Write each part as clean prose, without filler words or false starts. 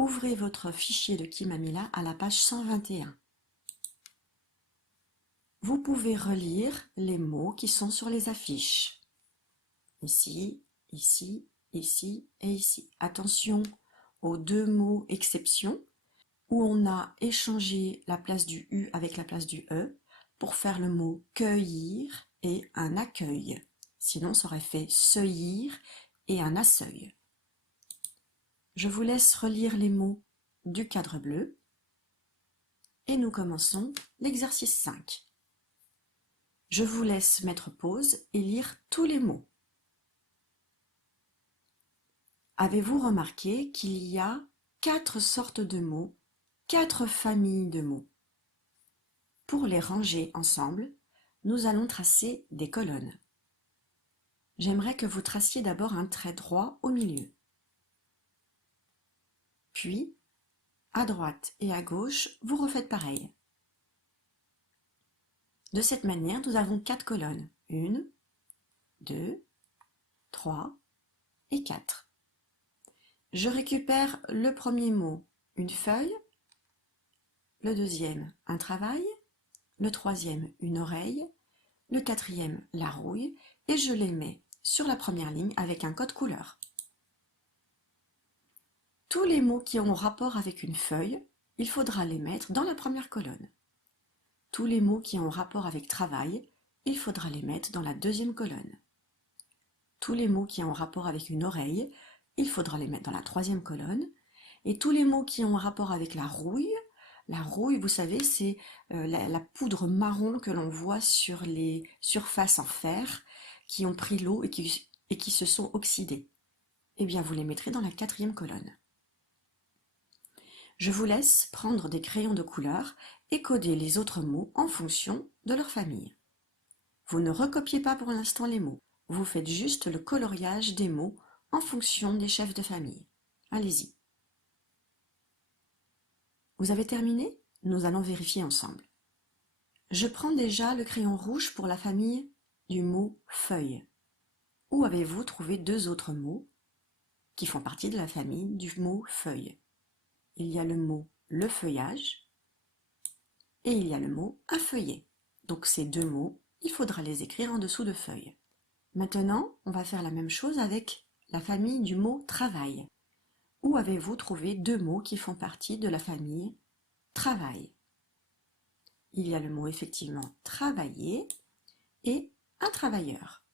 Ouvrez votre fichier de Kimamila à la page 121. Vous pouvez relire les mots qui sont sur les affiches. Ici, ici, ici et ici. Attention aux deux mots exception où on a échangé la place du U avec la place du E pour faire le mot cueillir et un accueil. Sinon, ça aurait fait seuillir et un asseuil. Je vous laisse relire les mots du cadre bleu et nous commençons l'exercice 5. Je vous laisse mettre pause et lire tous les mots. Avez-vous remarqué qu'il y a 4 sortes de mots, 4 familles de mots? Pour les ranger ensemble, nous allons tracer des colonnes. J'aimerais que vous traciez d'abord un trait droit au milieu. Puis, à droite et à gauche, vous refaites pareil. De cette manière, nous avons 4 colonnes. 1, 2, 3 et 4. Je récupère le premier mot, une feuille, le deuxième, un travail, le troisième, une oreille, le quatrième, la rouille, et je les mets sur la première ligne avec un code couleur. Tous les mots qui ont rapport avec une feuille, il faudra les mettre dans la première colonne. Tous les mots qui ont rapport avec travail, il faudra les mettre dans la deuxième colonne. Tous les mots qui ont rapport avec une oreille, il faudra les mettre dans la troisième colonne. Et tous les mots qui ont rapport avec la rouille, vous savez, c'est la poudre marron que l'on voit sur les surfaces en fer qui ont pris l'eau et qui se sont oxydées. Eh bien, vous les mettrez dans la quatrième colonne. Je vous laisse prendre des crayons de couleur et coder les autres mots en fonction de leur famille. Vous ne recopiez pas pour l'instant les mots. Vous faites juste le coloriage des mots en fonction des chefs de famille. Allez-y. Vous avez terminé? Nous allons vérifier ensemble. Je prends déjà le crayon rouge pour la famille du mot feuille. Où avez-vous trouvé 2 autres mots qui font partie de la famille du mot feuille? Il y a le mot le feuillage et il y a le mot un feuillet. Donc ces 2 mots, il faudra les écrire en dessous de feuille. Maintenant, on va faire la même chose avec la famille du mot travail. Où avez-vous trouvé 2 mots qui font partie de la famille travail? Il y a le mot effectivement travailler et un travailleur.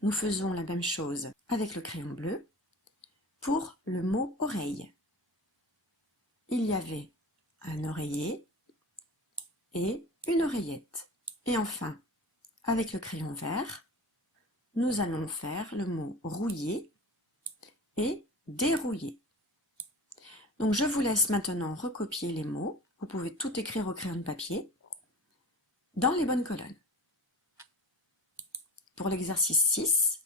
Nous faisons la même chose avec le crayon bleu pour le mot oreille. Il y avait un oreiller et une oreillette. Et enfin, avec le crayon vert, nous allons faire le mot rouiller et dérouiller. Donc je vous laisse maintenant recopier les mots. Vous pouvez tout écrire au crayon de papier dans les bonnes colonnes. Pour l'exercice 6,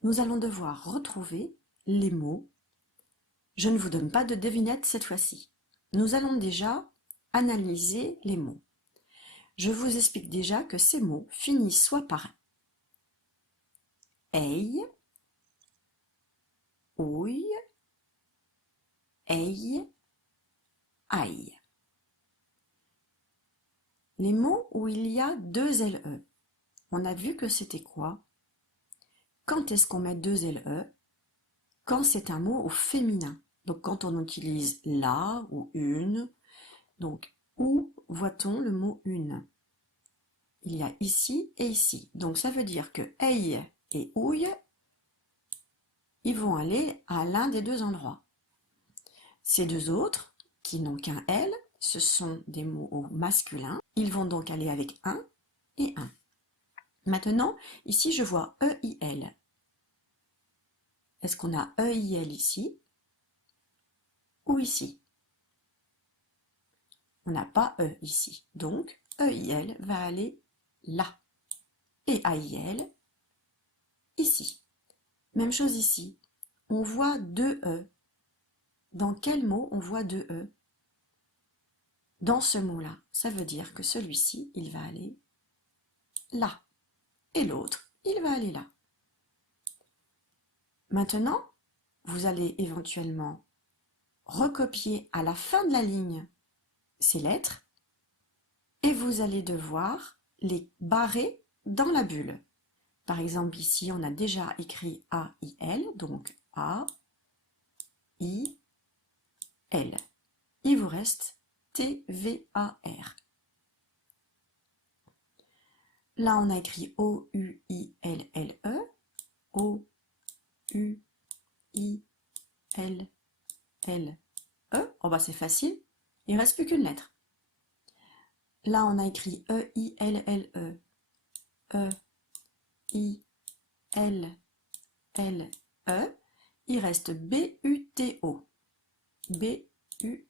nous allons devoir retrouver les mots. Je ne vous donne pas de devinette cette fois-ci. Nous allons déjà analyser les mots. Je vous explique déjà que ces mots finissent soit par eille, ouille, eille, aille. Les mots où il y a 2 LE, on a vu que c'était quoi? Quand est-ce qu'on met 2 LE? Quand c'est un mot au féminin. Donc quand on utilise la ou une. Donc où voit-on le mot une? Il y a ici et ici. Donc ça veut dire que eille et ouille, ils vont aller à l'un des 2 endroits. Ces 2 autres, qui n'ont qu'un L, ce sont des mots au masculin. Ils vont donc aller avec un et un. Maintenant, ici je vois EIL. Est-ce qu'on a EIL ici ou ici? On n'a pas E ici. Donc EIL va aller là. Et AIL ici. Même chose ici. On voit 2 E. Dans quel mot on voit 2 E? Dans ce mot-là. Ça veut dire que celui-ci, il va aller là. Et l'autre, il va aller là. Maintenant, vous allez éventuellement recopier à la fin de la ligne ces lettres et vous allez devoir les barrer dans la bulle. Par exemple, ici, on a déjà écrit A-I-L, donc A-I-L. Il vous reste T-V-A-R. Là, on a écrit O-U-I-L-L-E, O-U-I-L-L-E. Oh bah c'est facile, il ne reste plus qu'une lettre. Là, on a écrit E-I-L-L-E, E-I-L-L-E. Il reste B-U-T-O. B-U-T-O.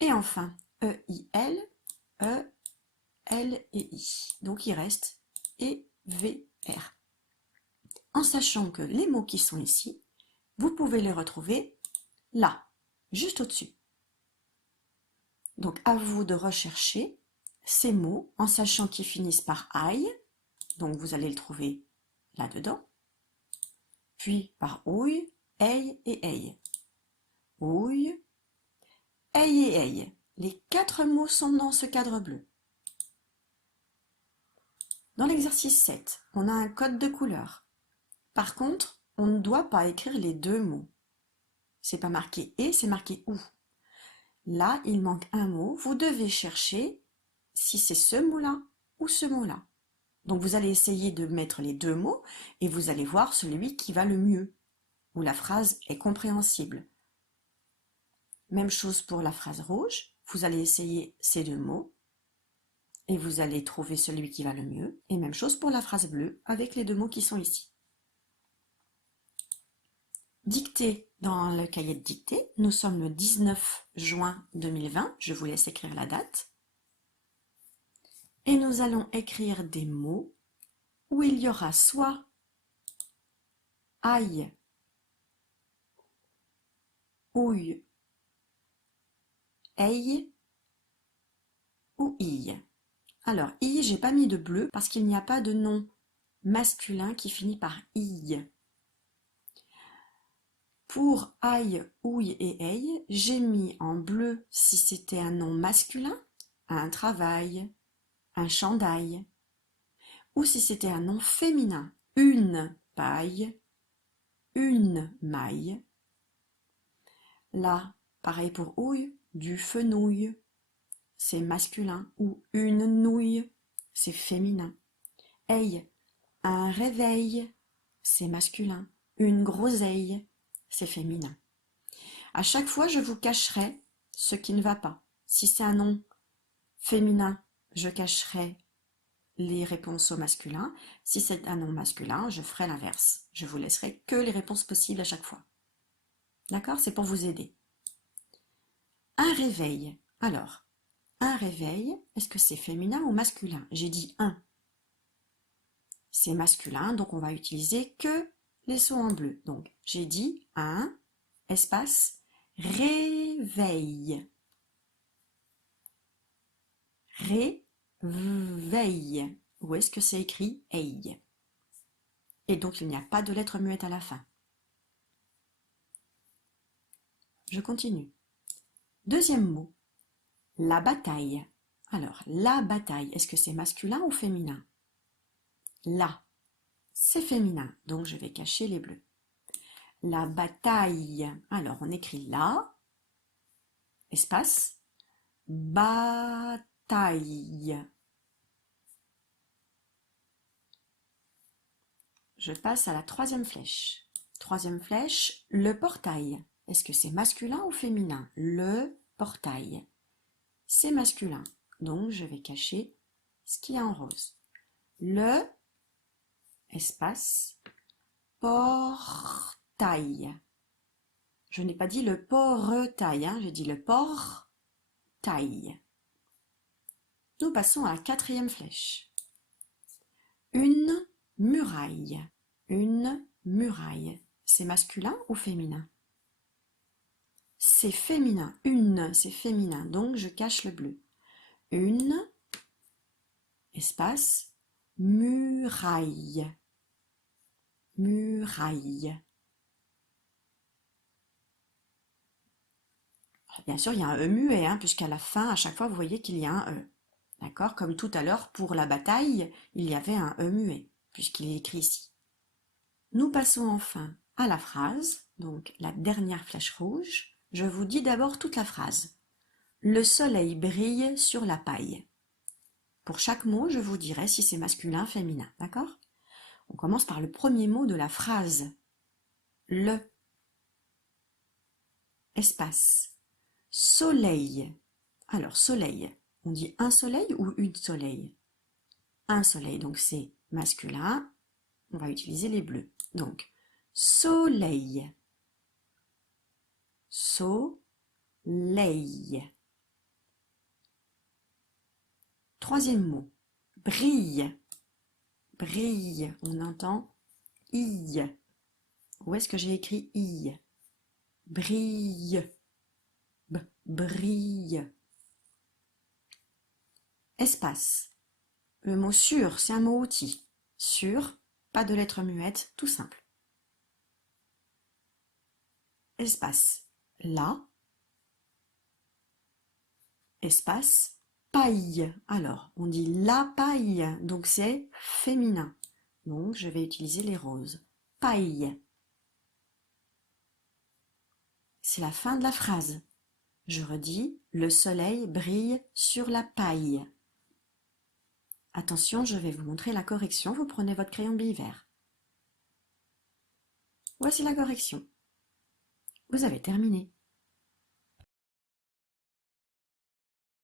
Et enfin, E-I-L, E-L et I. Donc, il reste E-V-R. En sachant que les mots qui sont ici, vous pouvez les retrouver là, juste au-dessus. Donc, à vous de rechercher ces mots en sachant qu'ils finissent par aïe. Donc, vous allez le trouver là-dedans. Puis par ouille, aïe et aïe. Ouille, aïe et aïe. Les 4 mots sont dans ce cadre bleu. Dans l'exercice 7, on a un code de couleur. Par contre, on ne doit pas écrire les 2 mots. C'est pas marqué et, c'est marqué ou. Là, il manque un mot. Vous devez chercher si c'est ce mot-là ou ce mot-là. Donc vous allez essayer de mettre les 2 mots et vous allez voir celui qui va le mieux, où la phrase est compréhensible. Même chose pour la phrase rouge, vous allez essayer ces 2 mots et vous allez trouver celui qui va le mieux. Et même chose pour la phrase bleue avec les 2 mots qui sont ici. Dictée dans le cahier de dictée, nous sommes le 19 juin 2020, je vous laisse écrire la date. Et nous allons écrire des mots où il y aura soit aïe, ouille, aïe ou ille. Alors, ille, j'ai pas mis de bleu parce qu'il n'y a pas de nom masculin qui finit par ille. Pour aïe, ouille et aïe, j'ai mis en bleu si c'était un nom masculin, un travail, un chandail. Ou si c'était un nom féminin, une paille, une maille. Là, pareil pour ouille, du fenouil, c'est masculin. Ou une nouille, c'est féminin. Aïe, un réveil, c'est masculin. Une groseille, c'est féminin. À chaque fois, je vous cacherai ce qui ne va pas. Si c'est un nom féminin, je cacherai les réponses au masculin. Si c'est un nom masculin, je ferai l'inverse. Je vous laisserai que les réponses possibles à chaque fois. D'accord? C'est pour vous aider. Un réveil. Alors, un réveil, est-ce que c'est féminin ou masculin? J'ai dit un. C'est masculin, donc on va utiliser que les sons en bleu. Donc, j'ai dit un, espace, réveil. Réveil. Où est-ce que c'est écrit aïe? Et donc, il n'y a pas de lettre muette à la fin. Je continue. Deuxième mot, la bataille. Alors, la bataille, est-ce que c'est masculin ou féminin? La, c'est féminin, donc je vais cacher les bleus. La bataille. Alors, on écrit la, espace, bataille. Je passe à la troisième flèche. Troisième flèche, le portail. Est-ce que c'est masculin ou féminin? Le portail. C'est masculin, donc je vais cacher ce qu'il y a en rose. Le, espace, portail. Je n'ai pas dit le portail, j'ai dit le portail. Nous passons à la quatrième flèche. Une muraille. Une muraille. C'est masculin ou féminin? C'est féminin. Une, c'est féminin, donc je cache le bleu. Une, espace, muraille. Muraille. Bien sûr, il y a un E muet, hein, puisqu'à la fin, à chaque fois, vous voyez qu'il y a un E. D'accord? Comme tout à l'heure, pour la bataille, il y avait un E muet, puisqu'il est écrit ici. Nous passons enfin à la phrase, donc la dernière flèche rouge. Je vous dis d'abord toute la phrase. Le soleil brille sur la paille. Pour chaque mot, je vous dirai si c'est masculin, féminin, d'accord? On commence par le premier mot de la phrase. Le. Espace. Soleil. Alors, soleil. On dit un soleil ou une soleil? Un soleil, donc c'est masculin. On va utiliser les bleus. Donc, soleil. Soleil. Troisième mot. Brille. Brille. On entend I. Où est-ce que j'ai écrit I? Brille. Brille. Espace. Le mot sur, c'est un mot outil. Sur, pas de lettres muettes, tout simple. Espace. La. Espace. Paille. Alors, on dit la paille, donc c'est féminin. Donc, je vais utiliser les roses. Paille. C'est la fin de la phrase. Je redis, le soleil brille sur la paille. Attention, je vais vous montrer la correction. Vous prenez votre crayon bille vert. Voici la correction. Vous avez terminé.